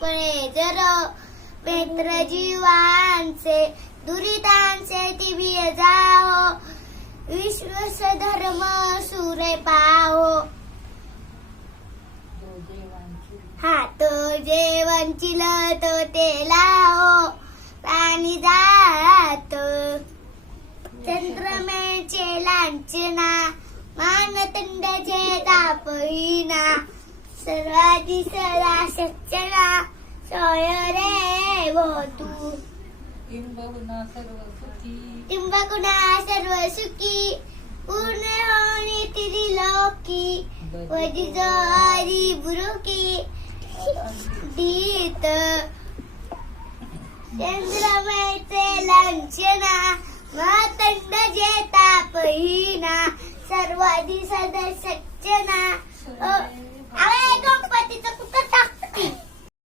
फळे जर मित्र जीवांचे दुरितांचे दिव्य जाओ विश्वास धर्म सुरे पाहो हात जे वंचिल तो ते लाहो प्राणी जात चंद्रमेचे लांछना मानदंड जे तापहीना सर्वाधी सदा सच्चना सोय रे वो तू टिंबगुणा सर्व सुखी पूर्ण होणे त्रिलोकी वजिजवारी बुरुकी दीत चंद्रमेचे लांछना मातंड जे तापहीना सर्वाधी सदा सच्चना गणपतीचं कुठं